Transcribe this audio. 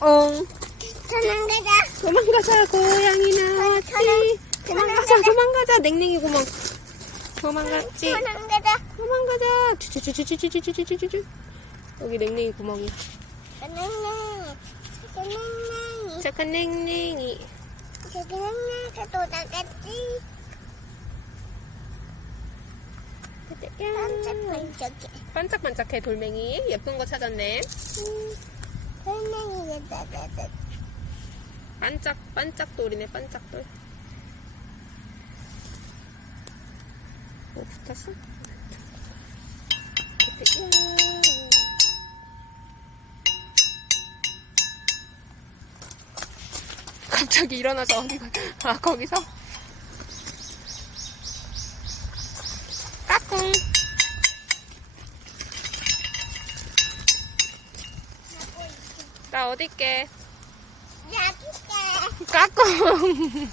엉. 도망가자. 도망가자, 고양이 나왔지. 도망가자, 도망가자. 냉랭이 구멍. 도망갔지. 도망가자. 도망가자. 추추추추추추추추추추. 여기 냉랭이 구멍이. 낭낭. 낭낭. 착한 냉랭이. 저기 낭낭가 또 나갔지. 반짝반짝해. 반짝반짝해, 돌멩이. 예쁜 거 찾았네. 나가다. 반짝, 반짝돌이네, 반짝돌. 뭐 붙었어? 갑자기 일어나서 어디 가, 아, 거기서? 까꿍. 나 어디 있게? 여기 있게. 까꿍.